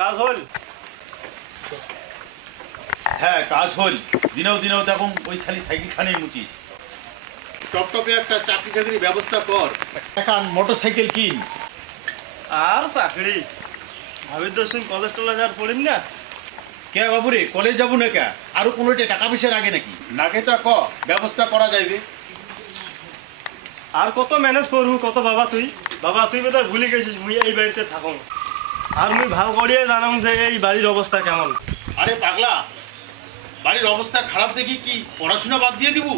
কাজ হল? হ্যাঁ কাজ হল। দিনেও দেখো ওই খালি সাইকেল খানেই মুচিস। টপটপে একটা চাকরি চাকরির ব্যবস্থা কর, একটা মোটরসাইকেল কিন। আর চাকরি ভাবি তো শুন কলেজ টলেজ আর পড়িম না। কে বাবুরে কলেজ যাবো না কে? আরো কোনো টাকা পয়সার আগে নাকি? নাকে তা ক ব্যবস্থা করা যাইবে। আর কত ম্যানেজ করবো কত বাবা তুই বোধহয় ভুলে গেছিস মুই এই বাড়িতে থাকুন। আর মুই ভাল করিয়ে জানাম যে এই বাড়ির অবস্থা কেমন। আরে পাগলা, বাড়ির অবস্থা খারাপ দেখি কি পড়াশোনা বাদ দিয়ে দিব?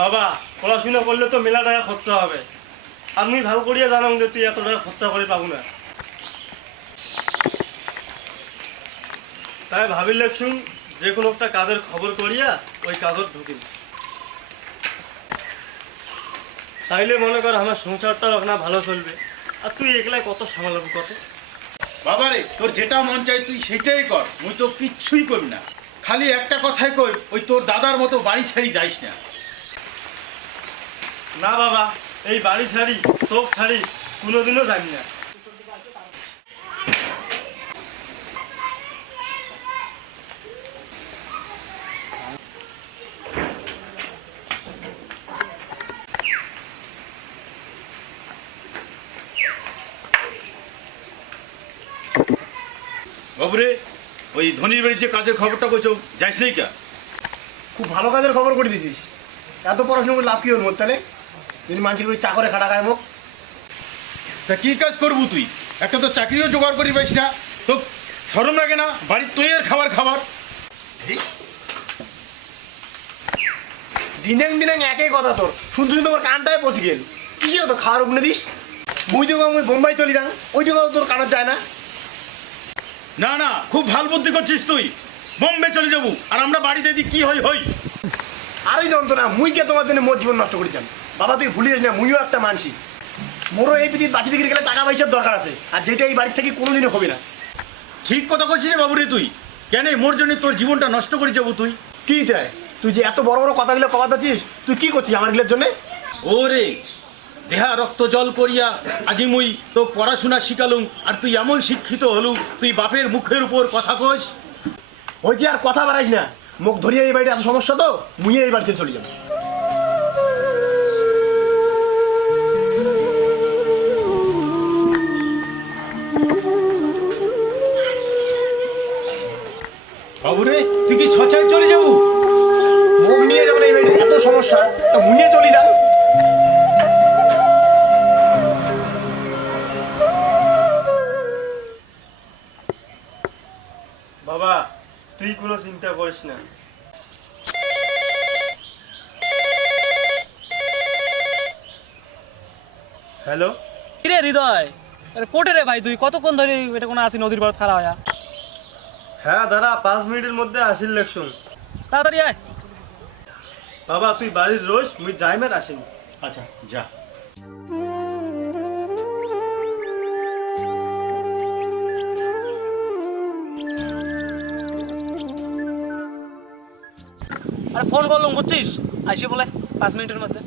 বাবা পড়াশোনা করলে তো মেলা টাকা খরচা হবে। আর মুই ভাল করিয়ে জানাম যে তুই এত টাকা খরচা করে পাবো না। তাই ভাবি লেখছুন যে কোনো একটা কাজের খবর করিয়া ওই কাজত ঢুকিন। তাইলে মনে কর আমার সংসারটাও এখন ভালো চলবে। আর তুই একলাই কত সামলাবি কত? বাবারে তোর যেটা মন চাই তুই সেটাই কর, মুই তো কিচ্ছুই করি না। খালি একটা কথাই কই, ওই তোর দাদার মতো বাড়ি ছাড়ি যাইস না। না বাবা, এই বাড়ি ছাড়ি তোক ছাড়ি কোনোদিনও যাবি না। বাবুরে ওই ধনির বাড়ির যে কাজের খবরটা কইছো যাইস নাই কা? খুব ভালো কাজের খবর করে দিছিস। এত পড়াশোনা করে লাভ কি হল মোর তাহলে? যদি মানুষের করে চাকরে খাটা খায় মুখ। তা কি কাজ করবো তুই? একটা তো চাকরিও জোগাড় করি পাইস না। তো শরম লাগে না? বাড়ির তৈয়ার খাবার দিনে একই কথা তোর শুনতে শুনতে আমার কানটায় পৌঁছে গেল। কিসের তো খাওয়ার উপনে দিস? মুই তো আমি বোম্বাই চলি যান, ওইটা কথা তোর কানত যায় না। না খুব ভাল বুদ্ধি করছিস তুই। বোম্বে চলে যাবো আর আমরা বাড়িতে দিই কি হই। আর ওই জানতো না মুইকে তোমার জন্য মোর জীবন নষ্ট করেছেন। বাবা তুই ভুলিস না, মুইও একটা মানসি। মোরও এই পৃথিবীর বাঁচি দিকে গেলে টাকা পয়সার দরকার আছে, আর যেটা এই বাড়ির থেকে কোনোদিনও হবে না। ঠিক কথা কইছিস রে বাবুরে তুই। কেন মোর জন্য তোর জীবনটা নষ্ট করে যাবো তুই? কি তাই তুই যে এত বড় বড় কথাগুলো কবা দিচ্ছিস? তুই কি করছিস আমার গিলের জন্য? ওরে দেহা রক্ত জল করিয়া আজি মুই তো পড়াশোনা শিখালুম, আর তুই এমন শিক্ষিত হলু তুই বাপের মুখের উপর কথা কইস। ওই যে আর কথা বাড়াইস না, মুখ ধরিয়ে এই বাড়িতে এত সমস্যা তো মুইয়ে এই বাড়িতে চলে যাবো। বাবুরে তুই কি সচাই চলে যাবো? মুখ নিয়ে যাবেন এই বাড়িতে এত সমস্যা, তা মুইয়ে চলে যান। বাবা তুই কোনো চিন্তা করিস না। হ্যালো কিরে হৃদয়, কোটে রে ভাই তুই কতক্ষণ ধরে এটা কোনো আসি নদীর পাড় খারাপ হয়া? হ্যাঁ দাদা 5 মিনিটের মধ্যে আসিল লেখছুন। তাড়াতাড়ি আয়। বাবা তুই বাড়ির রোজ মুই যাইমের আসিন। আচ্ছা যা। আরে ফোন করলাম বুঝছিস, আসি বলে 5 মিনিটের মধ্যে।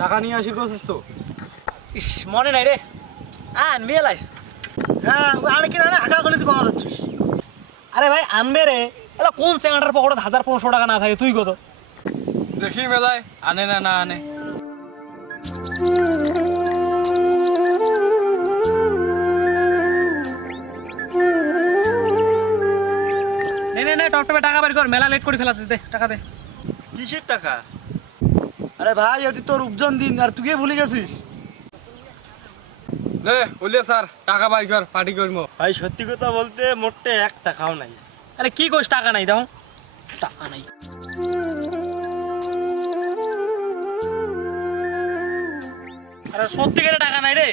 টাকা নিয়ে আসির করছিস তো? ইস মনে নাই রে, আনবি এলাই। হ্যাঁ আমি কিনা না হাঁকা করে তুই কমা যাচ্ছিস। আরে ভাই আনবে রে, এলা কোন চ্যাংটার পকেটে 1500 টাকা না থাকে তুই কত? দেখি মেলায় আনে না আনে। নে টপটপে টাকা বের কর, মেলা লেট করে ফেলাছিস, দে টাকা দে। কিসের টাকা? আরে ভাই যদি তোর উপজন দিন আর তুই ভুলে গেছিস। নে বলিয়া স্যার টাকা বাই কর, পার্টি করবো। ভাই সত্যি কথা বলতে মোটে 1 টাকাও নাই। আরে কি কইস টাকা নাই? দাও টাকা নাই। আরে সত্যি করে টাকা নাই রে।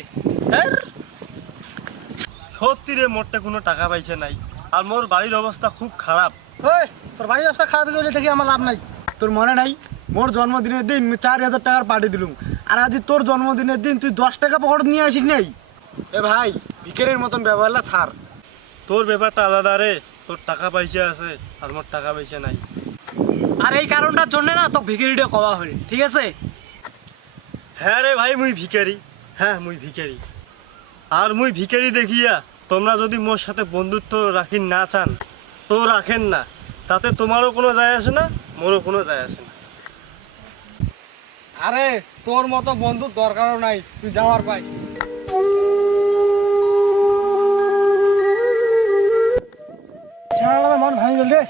সত্যি রে মোটে কোনো টাকা পয়সা নাই। আর মোর বাড়ির অবস্থা খুব খারাপ। ওই তোর বাড়ির ব্যবসা খারাপ হয়ে গেলে দেখি আমার লাভ নাই। তোর মনে নাই মোর জন্মদিনের দিন 4000 টাকার পার্টি দিলুম, আর আজ তোর জন্মদিনের দিন তুই 10 টাকা পকেট নিয়ে আসিস নাই। এ ভাই ভিখারির মতন ব্যবহারটা ছাড়। তোর ব্যাপারটা আলাদা রে, তোর টাকা পয়সা আছে আর মোর টাকা পয়সা নাই। আর এই কারণটার জন্য না তো ভিখারিটা কওয়া হয়, ঠিক আছে? হ্যাঁ রে ভাই মুই ভিখারি, হ্যাঁ মুই ভিখারি। আর মুই ভিখারি দেখিয়া তোমরা যদি মোর সাথে বন্ধুত্ব রাখি না চান তো রাখেন না, তাতে তোমারও কোনো যায় আসে না, মোরও কোনো যায় আসে না। আরে তোর মতো বন্ধুর দরকারও নাই, তুই যাওয়ার পাই। ছেলেটা মন ভাঙি গেল রে।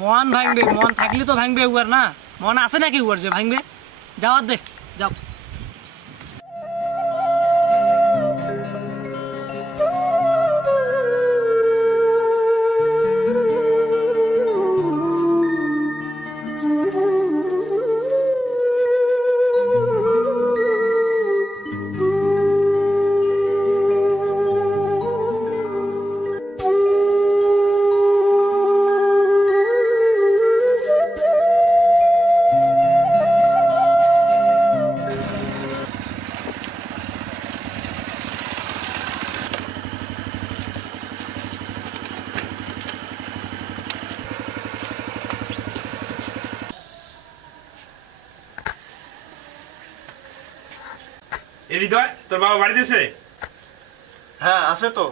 মন ভাঙবে, মন থাকলে তো ভাঙবে উয়ার না, মন আছে নাকি উয়ার যে ভাঙবে? যাওয়ার দে, যাও। এ হৃদয়, তোর বাবা বাড়িতে আছে? হ্যাঁ আছে তো,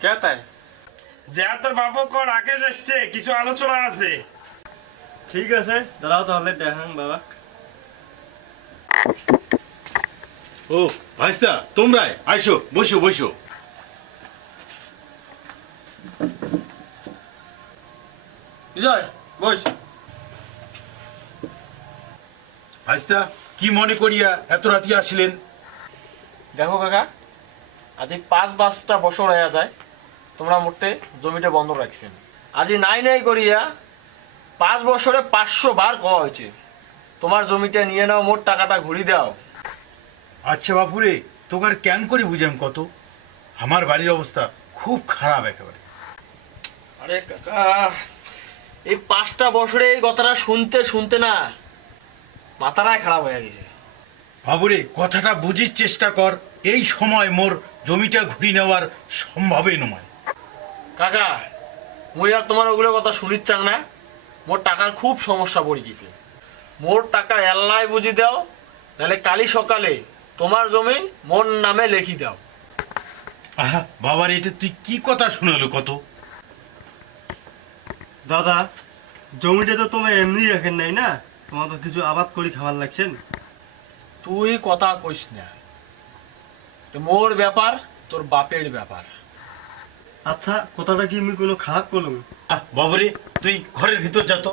কে তাই? যা, তোর বাবা কর রাকেশ আসছে, কিছু আলোচনা আছে। ঠিক আছে, দাঁড়াও তাহলে দেখাং বাবা। ও ভাইস্তা, তোমরাই আইসো, বসো বসো। বিজয় বস। ভাইস্তা, কি মনে করিয়া এত রাতি আসিলেন? দেখো কাকা, আজি 5-5টা বছর হয়ে যায় তোমরা মোটে জমিটা বন্ধ রাখছেন। আজি নাই নাই করিয়া 5 বছরে 500 বার কওয়া হয়েছে তোমার জমিটা নিয়ে নাও, মোট টাকাটা ঘুরি দাও। আচ্ছা বাপুরে, তোকার ক্যাং করে বুঝাম কত? আমার বাড়ির অবস্থা খুব খারাপ একেবারে। আরে কাকা, এই 5টা বছরে এই কথাটা শুনতে শুনতে না মাথাটাই খারাপ হয়ে গেছে। বাবুরে, কথাটা বুঝির চেষ্টা কর। এই সময় মোর জমিটা ঘুরি নেওয়ার সম্ভবই নয়। কাকা, মুই আর তোমার ওগুলো কথা শুনির চাং না। মোর টাকার খুব সমস্যা পড়ে গেছে। মোর টাকা এল্লাই বুঝি দাও, নাহলে কালি সকালে তোমার জমি মোর নামে লেখি দাও। আহা বাবার, এটা তুই কি কথা শুনালো কত? দাদা, জমিটা তো তোমায় এমনি রাখেন নাই না, তোমার তো কিছু আবাদ করে খাবার লাগছেন। তুই কথা কইস না, মোর ব্যাপার তোর বাপের ব্যাপার। আচ্ছা, কথাটা কি আমি কোনো খারাপ করলাম? বাবুরে, তুই ঘরের ভিতর যা তো।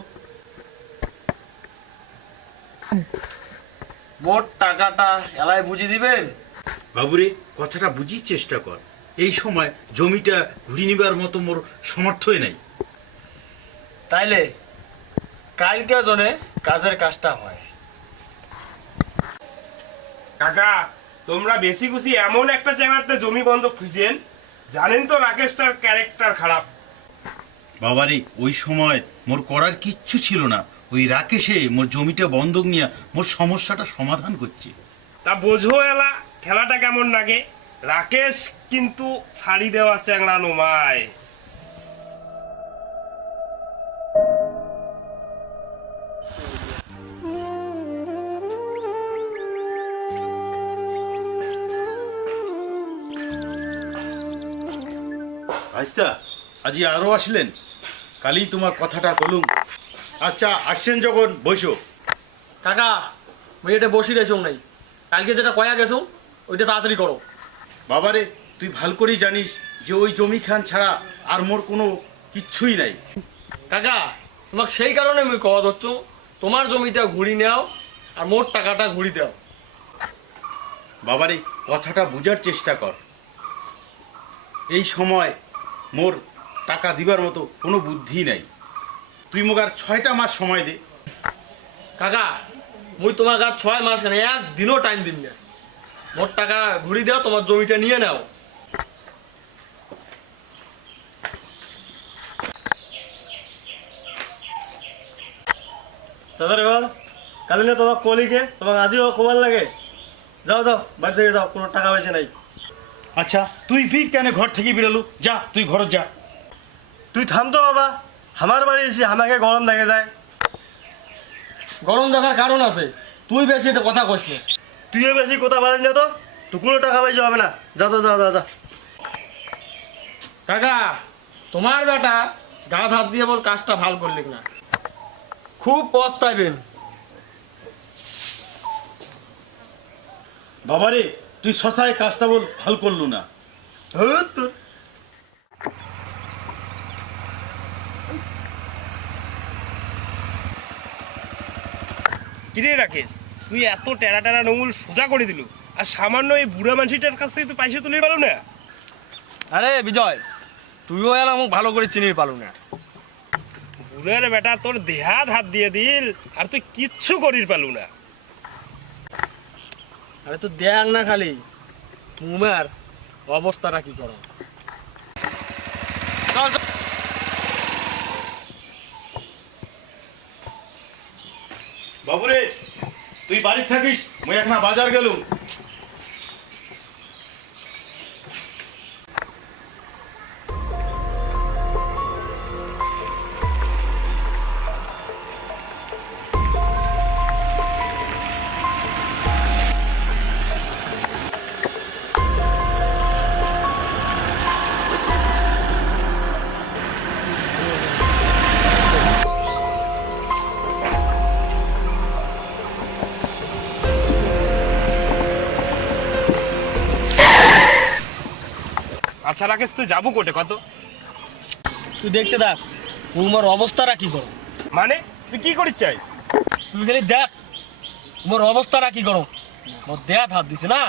মোট টাকাটা এলাই বুঝি দিবেন। বাবুরে, কথাটা বুঝির চেষ্টা কর। এই সময় জমিটা ঘুরি নিবার মতো মোর সামর্থ্যই নাই। তাইলে কালকে জনে কাজের কাজটা হয়। কাকা, তোমরা বেশি খুশি এমন একটা জায়গাতে জমি বন্ধক খুঁজছেন, জানেন তো রাকেশটার ক্যারেক্টার খারাপ। বাবারে, ওই সময় মোর করার কিচ্ছু ছিল না। ওই রাকেশে মোর জমিটা বন্ধক নিয়ে মোর সমস্যাটা সমাধান করছে। তা বোঝো এলা খেলাটা কেমন লাগে। রাকেশ কিন্তু ছাড়ি দেওয়া চ্যাংড়া নোমায়। ভাইস্তা, আজি আরো আসলেন? কালি তোমার কথাটা বলুম। আচ্ছা, আসছেন যখন বসো। কাকা, মুই এটা বসি গেছো নাই, কালকে যেটা কয়া গেছো ওইটা তাড়াতাড়ি করো। বাবারে, তুই ভাল করেই জানিস যে ওই জমি খান ছাড়া আর মোর কোনো কিচ্ছুই নাই। কাকা, তোমাকে সেই কারণে মুই কওয়া ধরছ, তোমার জমিটা ঘুরি নাও আর মোট টাকাটা ঘুরি দাও। বাবারে, কথাটা বোঝার চেষ্টা কর। এই সময় মোর টাকা দিবার মতো কোনো বুদ্ধি নাই। তুই মোক আর 6টা মাস সময় দে। কাকা, মুই তোমার কাছে 6 মাস কেন, একদিনও টাইম দিন না। মোট টাকা ঘুরি দাও, তোমার জমিটা নিয়ে নাও। দাদার ঘর কালি না তোমার কলিকে তোমাকে আজও খবর লাগে। যাও যাও, বাড়ি থেকে যাও, কোনো টাকা পয়সা নাই। আচ্ছা, তুই ফির কেন ঘর থেকে বেরোলু? যা, তুই ঘর যা। তুই থাম তো বাবা, আমার বাড়ি এসে আমাকে গরম দেখে যায়। গরম দেখার কারণ আছে, তুই বেশি এটা কথা কইস না। তুইও বেশি কথা বাড়িস না তো, তুই কোনো টাকা পয়সা হবে না। যা তো, যা যা যা। কাকা তোমার বেটা গা হাত দিয়ে বল কাজটা ভাল করলি না, খুব পস্তাইবেন। বাবারে তুই শশায় কাজটা বল ভাল করলু না। তোর কিরে রাকেশ, তুই এত টেরা টেরা নমুল সোজা করে দিলু, আর সামান্য এই বুড়া মানুষটার কাছ থেকে তুই পয়সা তুলে পারো না? আরে বিজয়, তুইও এলা আমাকে ভালো করে চিনির পালু না। বুড়ার বেটা তোর দেহাত হাত দিয়ে দিল, আর তুই কিচ্ছু করির পালু না। আরে তুই দেখ না খালি মুমার অবস্থাটা কি করো। চল চল। বাবুরে তুই বাড়ি থাকিস, মুই এখন বাজার গেলুম। আচ্ছা রাকেশ, তুই যাবো কোটে কত? তুই দেখতে দেখ মুমার অবস্থাটা কি করো। মানে তুই কি করিস চাই? তুই খালি দেখ মোর অবস্থাটা কি করো। মোর দেহাত হাত দিছে না।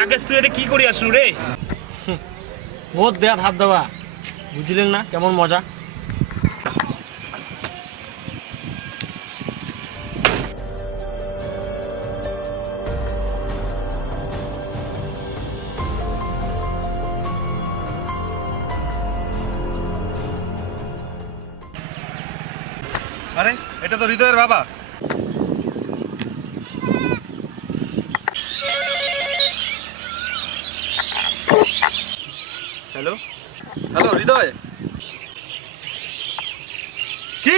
রাকেশ, তুই এটা কি করি আসলু রে? মোর দেহাত হাত দেওয়া বুঝলেন না কেমন মজা। আরে এটা তো হৃদয়ের বাবা। হ্যালো হ্যালো হৃদয়, কি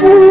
Thank you.